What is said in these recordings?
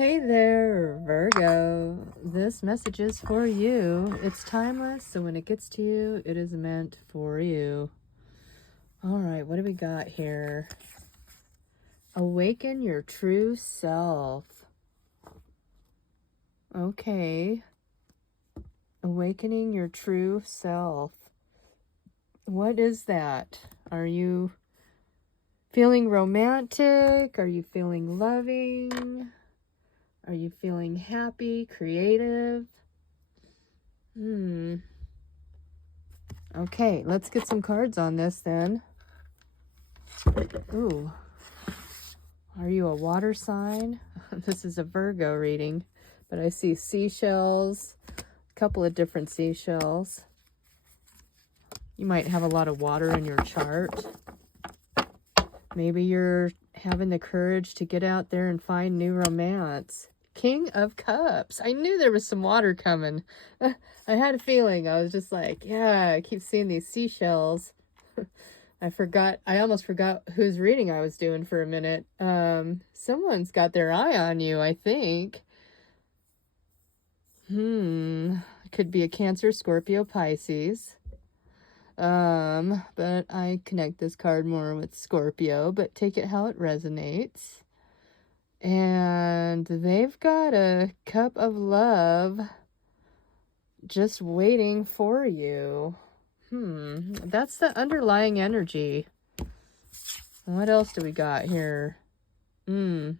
Hey there, Virgo. This message is for you. It's timeless, so when it gets to you, it is meant for you. All right, what do we got here? Awaken your true self. Okay. Awakening your true self. What is that? Are you feeling romantic? Are you feeling loving? Are you feeling happy, creative? Okay, let's get some cards on this then. Ooh. Are you a water sign? This is a Virgo reading, but I see seashells, a couple of different seashells. You might have a lot of water in your chart. Maybe you're having the courage to get out there and find new romance. King of Cups. I knew there was some water coming. I had a feeling. I was just like, yeah, I keep seeing these seashells. I almost forgot whose reading I was doing for a minute. Someone's got their eye on you, I think. Could be a Cancer, Scorpio, Pisces. But I connect this card more with Scorpio, but take it how it resonates. And they've got a cup of love just waiting for you. That's the underlying energy. What else do we got here? Hoping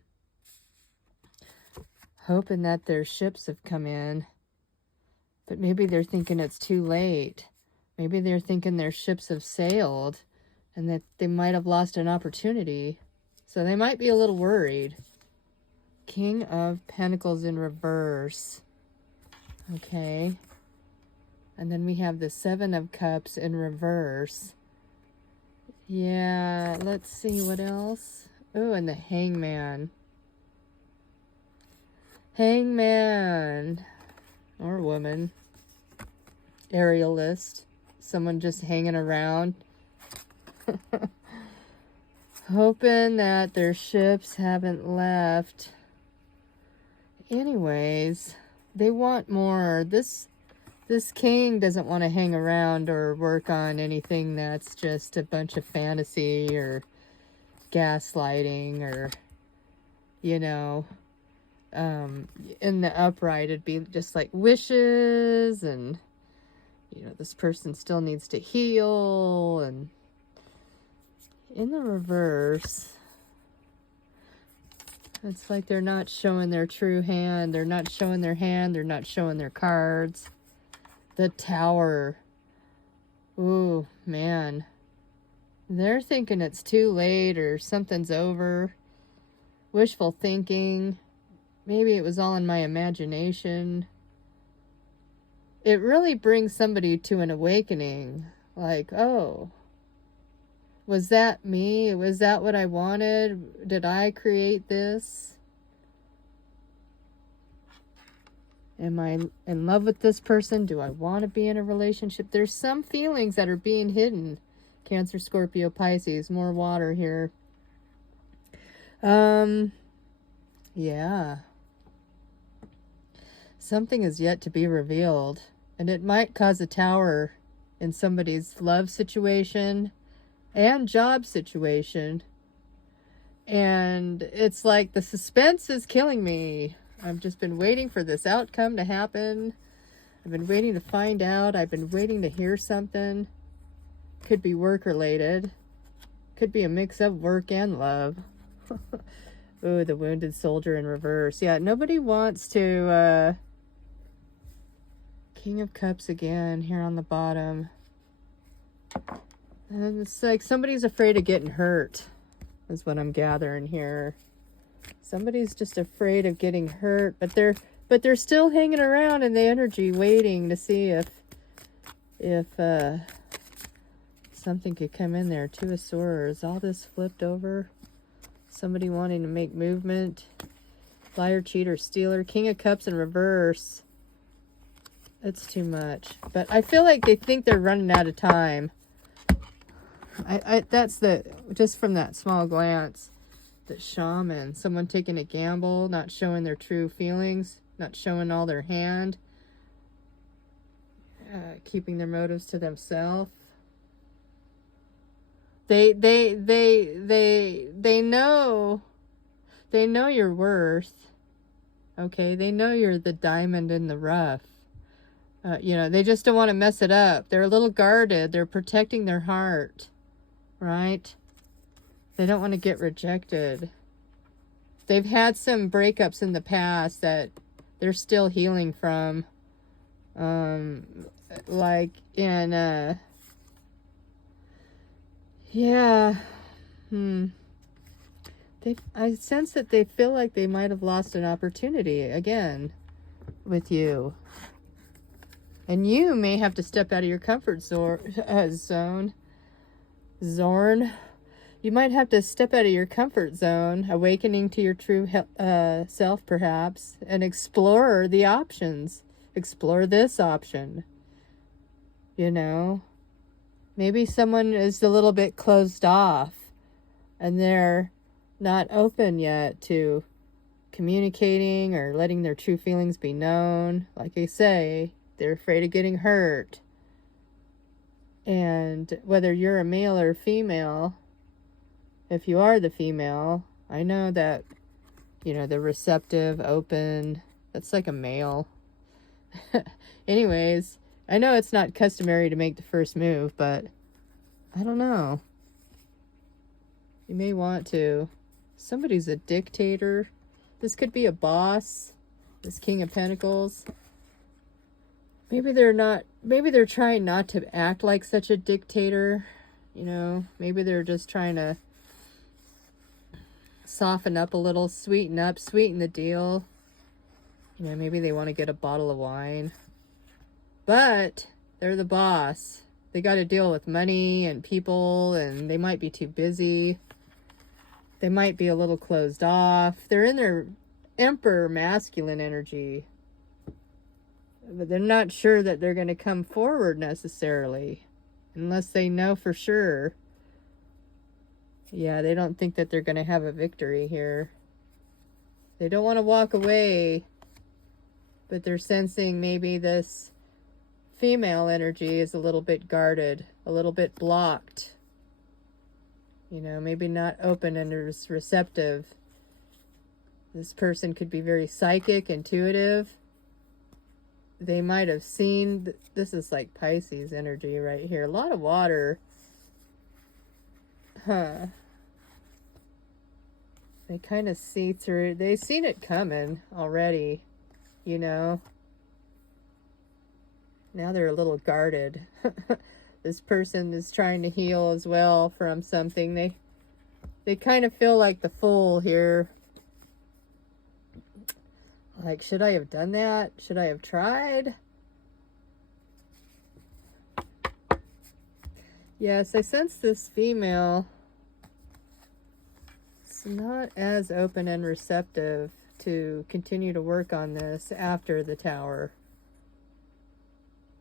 that their ships have come in. But maybe they're thinking it's too late. Maybe they're thinking their ships have sailed and that they might have lost an opportunity. So they might be a little worried. King of Pentacles in reverse. Okay. And then we have the Seven of Cups in reverse. Yeah, let's see what else. Oh, and the Hangman. Hangman. Or woman. Aerialist. Someone just hanging around. Hoping that their ships haven't left. Anyways, they want more. This king doesn't want to hang around or work on anything that's just a bunch of fantasy or gaslighting or, in the upright, it'd be just like wishes and, this person still needs to heal. And in the reverse, it's like they're not showing their true hand. They're not showing their hand. They're not showing their cards. The Tower. Ooh, man. They're thinking it's too late or something's over. Wishful thinking. Maybe it was all in my imagination. It really brings somebody to an awakening. Like, oh, was that me? Was that what I wanted? Did I create this? Am I in love with this person? Do I want to be in a relationship? There's some feelings that are being hidden. Cancer, Scorpio, Pisces. More water here. Yeah. Something is yet to be revealed. And it might cause a tower in somebody's love situation and job situation. And it's like the suspense is killing me. I've just been waiting for this outcome to happen. I've been waiting to find out. I've been waiting to hear something. Could be work related. Could be a mix of work and love. Ooh, the Wounded Soldier in reverse. Yeah, nobody wants to... King of Cups again here on the bottom. And it's like somebody's afraid of getting hurt, is what I'm gathering here. Somebody's just afraid of getting hurt, but they're still hanging around in the energy, waiting to see if something could come in there. Two of Swords. All this flipped over. Somebody wanting to make movement. Liar, cheater, stealer. King of Cups in reverse. It's too much. But I feel like they think they're running out of time. That's just from that small glance. The shaman, someone taking a gamble, not showing their true feelings, not showing all their hand, keeping their motives to themselves. They know your worth. Okay, they know you're the diamond in the rough. You know, they just don't want to mess it up. They're a little guarded. They're protecting their heart, right? They don't want to get rejected. They've had some breakups in the past that they're still healing from. Like in, yeah. I sense that they feel like they might have lost an opportunity again with you. And you may have to step out of your comfort zone. You might have to step out of your comfort zone, awakening to your true self, perhaps, and explore the options. Explore this option. You know, maybe someone is a little bit closed off, and they're not open yet to communicating or letting their true feelings be known. Like I say, they're afraid of getting hurt. And whether you're a male or female, if you are the female, I know that, you know, the receptive, open, that's like a male. Anyways, I know it's not customary to make the first move, but I don't know. You may want to. Somebody's a dictator. This could be a boss. This King of Pentacles. Maybe they're trying not to act like such a dictator. You know, maybe they're just trying to soften up a little, sweeten the deal. You know, maybe they want to get a bottle of wine. But they're the boss. They got to deal with money and people, and they might be too busy. They might be a little closed off. They're in their emperor masculine energy. But they're not sure that they're going to come forward necessarily, unless they know for sure. Yeah, they don't think that they're going to have a victory here. They don't want to walk away, but they're sensing maybe this female energy is a little bit guarded, a little bit blocked. You know, maybe not open and receptive. This person could be very psychic, intuitive. They might have seen, this is like Pisces energy right here. A lot of water. Huh. They kind of see through, they've seen it coming already, you know. Now they're a little guarded. This person is trying to heal as well from something. They kind of feel like the fool here. Like, should I have done that? Should I have tried? Yes, I sense this female is not as open and receptive to continue to work on this after the Tower.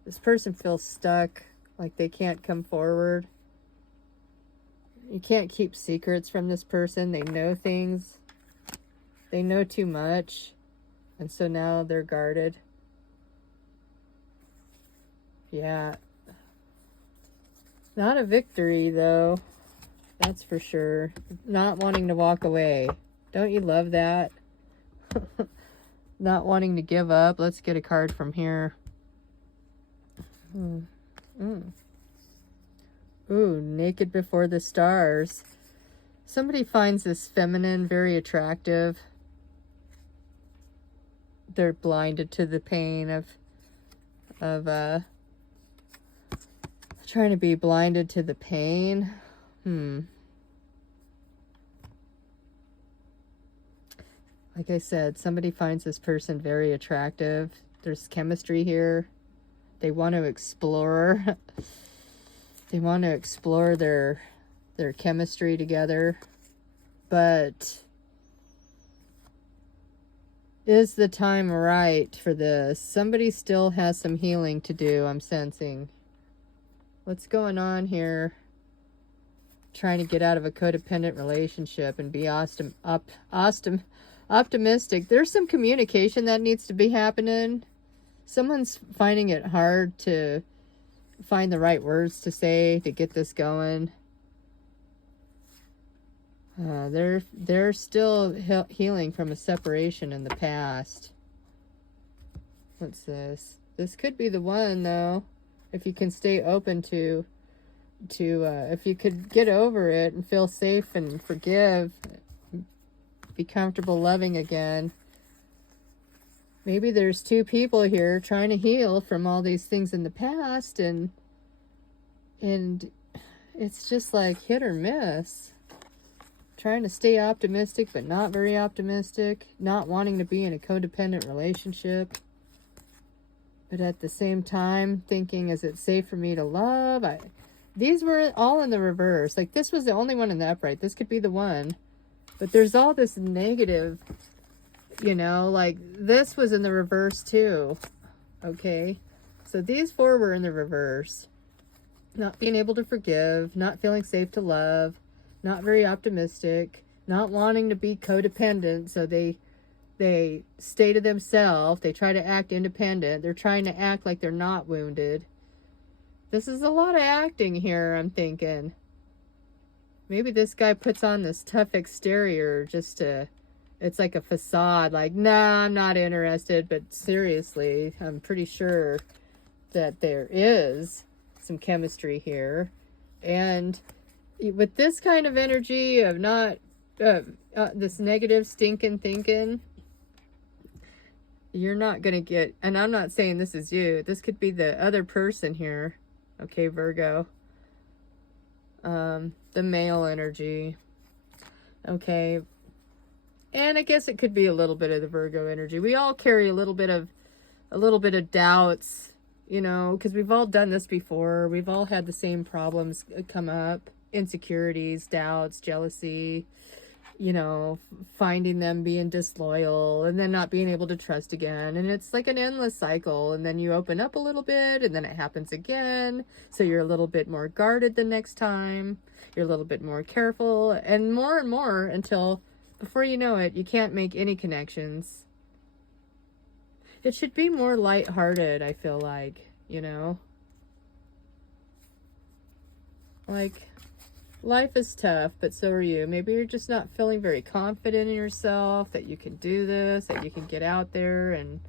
This person feels stuck, like they can't come forward. You can't keep secrets from this person. They know things. They know too much. And so now they're guarded. Yeah. Not a victory, though. That's for sure. Not wanting to walk away. Don't you love that? Not wanting to give up. Let's get a card from here. Ooh, naked before the stars. Somebody finds this feminine very attractive. They're blinded to the pain of trying to be blinded to the pain. Like I said, somebody finds this person very attractive. There's chemistry here. They want to explore. They want to explore their chemistry together. But is the time right for this? Somebody still has some healing to do, I'm sensing. What's going on here? trying to get out of a codependent relationship and be optimistic. There's some communication that needs to be happening. Someone's finding it hard to find the right words to say to get this going. They're still healing from a separation in the past. What's this? This could be the one, though, if you can stay open to if you could get over it and feel safe and forgive, be comfortable loving again. Maybe there's two people here trying to heal from all these things in the past, and it's just like hit or miss. Trying to stay optimistic, but not very optimistic. Not wanting to be in a codependent relationship. But at the same time, thinking, is it safe for me to love? These were all in the reverse. Like, this was the only one in the upright. This could be the one. But there's all this negative, you know, like, this was in the reverse too. Okay? So these four were in the reverse. Not being able to forgive, not feeling safe to love, not very optimistic, not wanting to be codependent, so they stay to themselves. They try to act independent. They're trying to act like they're not wounded. This is a lot of acting here, I'm thinking. Maybe this guy puts on this tough exterior just to, it's like a facade, like, nah, I'm not interested. But seriously, I'm pretty sure that there is some chemistry here. And with this kind of energy of not, this negative stinking thinking, you're not going to get, and I'm not saying this is you. This could be the other person here. Okay, Virgo. The male energy. Okay. And I guess it could be a little bit of the Virgo energy. We all carry a little bit of doubts, you know, because we've all done this before. We've all had the same problems come up. Insecurities, doubts, jealousy, you know, finding them being disloyal and then not being able to trust again. And it's like an endless cycle. And then you open up a little bit and then it happens again. So you're a little bit more guarded the next time. You're a little bit more careful and more until before you know it, you can't make any connections. It should be more lighthearted, I feel like, you know. Like, life is tough, but so are you. Maybe you're just not feeling very confident in yourself, that you can do this, that you can get out there and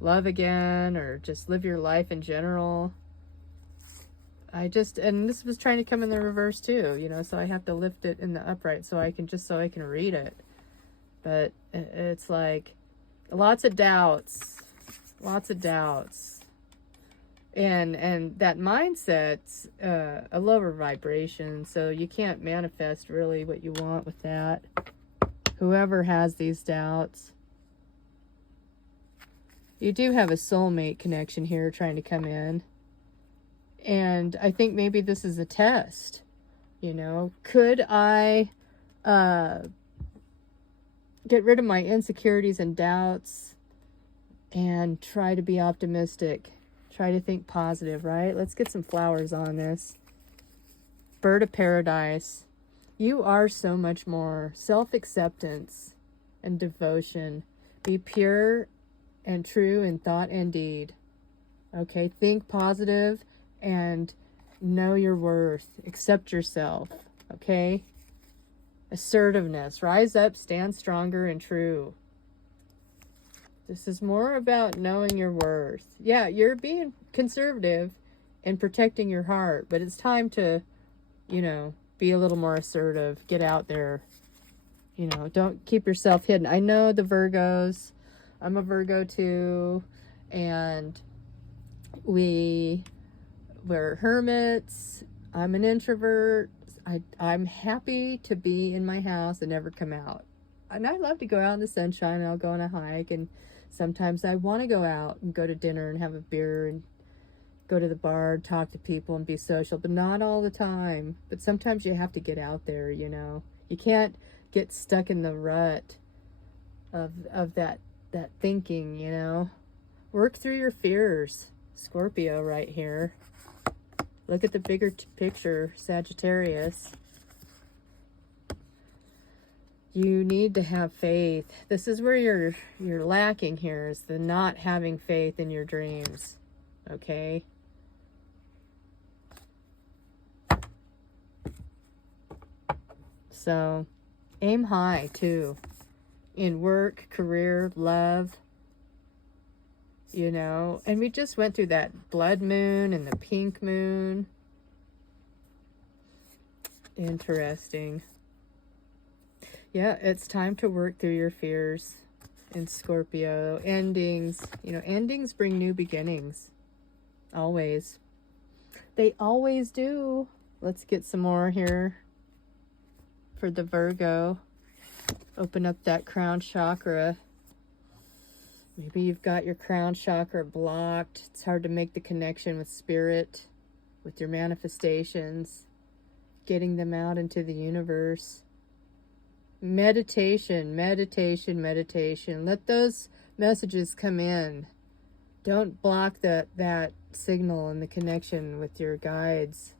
love again, or just live your life in general. And this was trying to come in the reverse too, you know, so I have to lift it in the upright so I can read it. But it's like lots of doubts. And that mindset's a lower vibration, so you can't manifest really what you want with that. Whoever has these doubts. You do have a soulmate connection here trying to come in. And I think maybe this is a test. You know, could I get rid of my insecurities and doubts and try to be optimistic? Try to think positive, right? Let's get some flowers on this. Bird of paradise. You are so much more. Self-acceptance and devotion. Be pure and true in thought and deed. Okay, think positive and know your worth. Accept yourself. Okay? Assertiveness. Rise up, stand stronger and true. This is more about knowing your worth. Yeah, you're being conservative and protecting your heart, but it's time to, you know, be a little more assertive. Get out there. You know, don't keep yourself hidden. I know the Virgos. I'm a Virgo too. And we're hermits. I'm an introvert. I'm happy to be in my house and never come out. And I love to go out in the sunshine, and I'll go on a hike, and sometimes I want to go out and go to dinner and have a beer and go to the bar and talk to people and be social, but not all the time. But sometimes you have to get out there, you know. You can't get stuck in the rut of that thinking, you know. Work through your fears. Scorpio right here. Look at the bigger picture, Sagittarius. You need to have faith. This is where you're lacking here, is the not having faith in your dreams. Okay? So, aim high too. In work, career, love. You know, and we just went through that blood moon and the pink moon. Interesting. Yeah, it's time to work through your fears in Scorpio. Endings, you know, endings bring new beginnings. Always. They always do. Let's get some more here for the Virgo. Open up that crown chakra. Maybe you've got your crown chakra blocked. It's hard to make the connection with spirit, with your manifestations, getting them out into the universe. Meditation, meditation, meditation. Let those messages come in. Don't block that signal and the connection with your guides.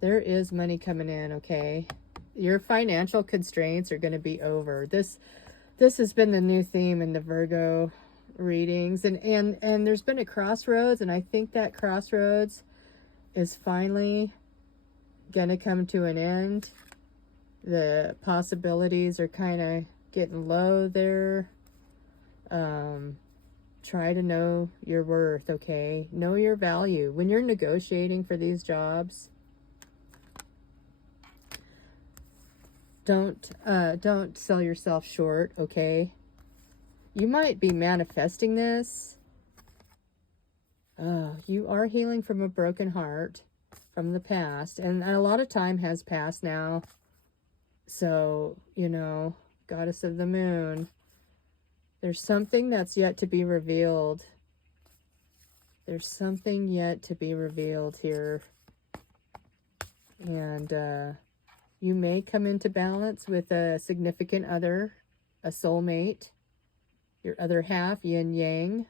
There is money coming in, okay? Your financial constraints are going to be over. This has been the new theme in the Virgo readings. And there's been a crossroads, and I think that crossroads is finally going to come to an end. The possibilities are kind of getting low there. Try to know your worth, okay? Know your value. When you're negotiating for these jobs, don't sell yourself short, okay? You might be manifesting this. You are healing from a broken heart from the past, and a lot of time has passed now. So, you know, goddess of the moon, there's something that's yet to be revealed. There's something yet to be revealed here. And you may come into balance with a significant other, a soulmate, your other half, yin yang.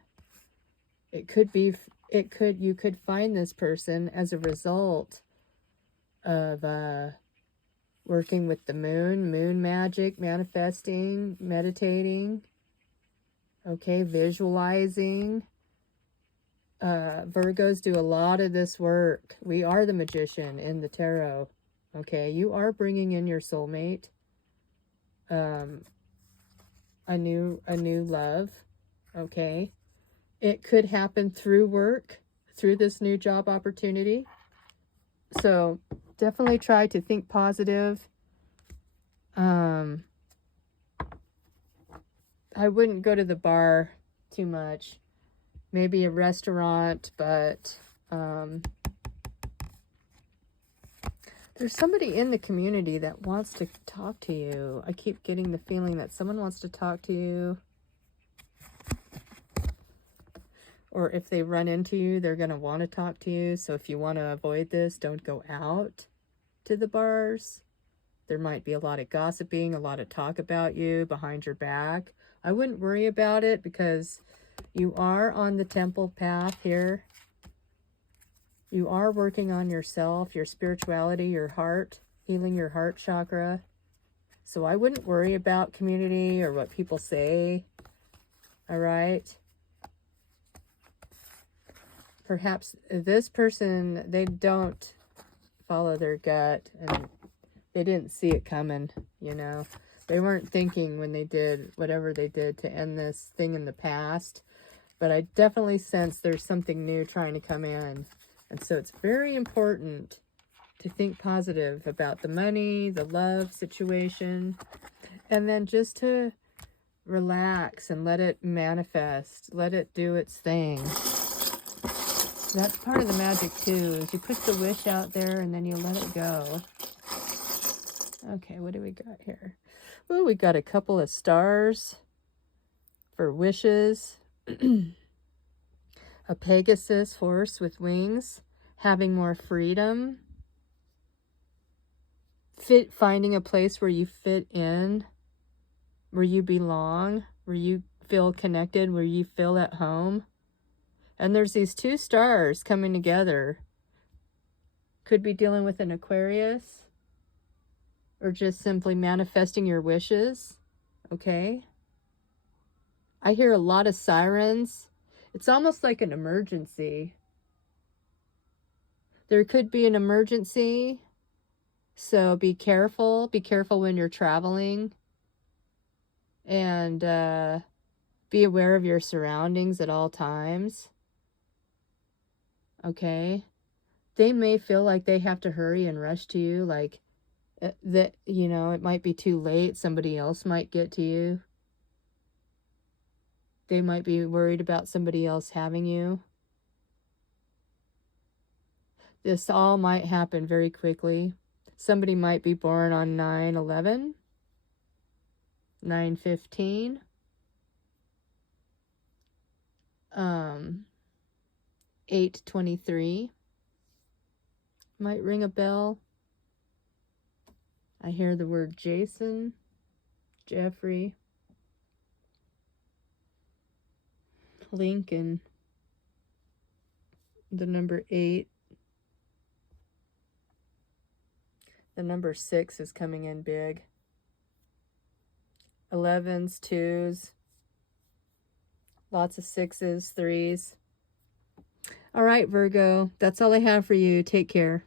You could find this person as a result of working with the moon magic, manifesting, meditating, okay, visualizing. Virgos do a lot of this work. We are the magician in the tarot, okay? You are bringing in your soulmate, a new love, okay? It could happen through work, through this new job opportunity. So definitely try to think positive. I wouldn't go to the bar too much. Maybe a restaurant, but there's somebody in the community that wants to talk to you. I keep getting the feeling that someone wants to talk to you. Or if they run into you, they're going to want to talk to you. So if you want to avoid this, don't go out to the bars. There might be a lot of gossiping, a lot of talk about you behind your back. I wouldn't worry about it because you are on the temple path here. You are working on yourself, your spirituality, your heart, healing your heart chakra. So I wouldn't worry about community or what people say. All right. Perhaps this person, they don't follow their gut and they didn't see it coming, you know. They weren't thinking when they did whatever they did to end this thing in the past. But I definitely sense there's something new trying to come in. And so it's very important to think positive about the money, the love situation, and then just to relax and let it manifest. Let it do its thing. That's part of the magic too, is you put the wish out there and then you let it go. Okay, what do we got here? Oh, we got a couple of stars for wishes. A Pegasus horse with wings, having more freedom. Finding a place where you fit in, where you belong, where you feel connected, where you feel at home. And there's these two stars coming together. Could be dealing with an Aquarius. or just simply manifesting your wishes, okay? I hear a lot of sirens. It's almost like an emergency. There could be an emergency, so be careful. Be careful when you're traveling. And be aware of your surroundings at all times. Okay? They may feel like they have to hurry and rush to you, like that, you know, it might be too late. Somebody else might get to you. They might be worried about somebody else having you. This all might happen very quickly. Somebody might be born on 9/11, 9/15, 8/23. Might ring a bell. I hear the word Jason, Jeffrey, Lincoln, the number 8. The number 6 is coming in big. 11s, 2s, lots of 6s, 3s. All right, Virgo, that's all I have for you. Take care.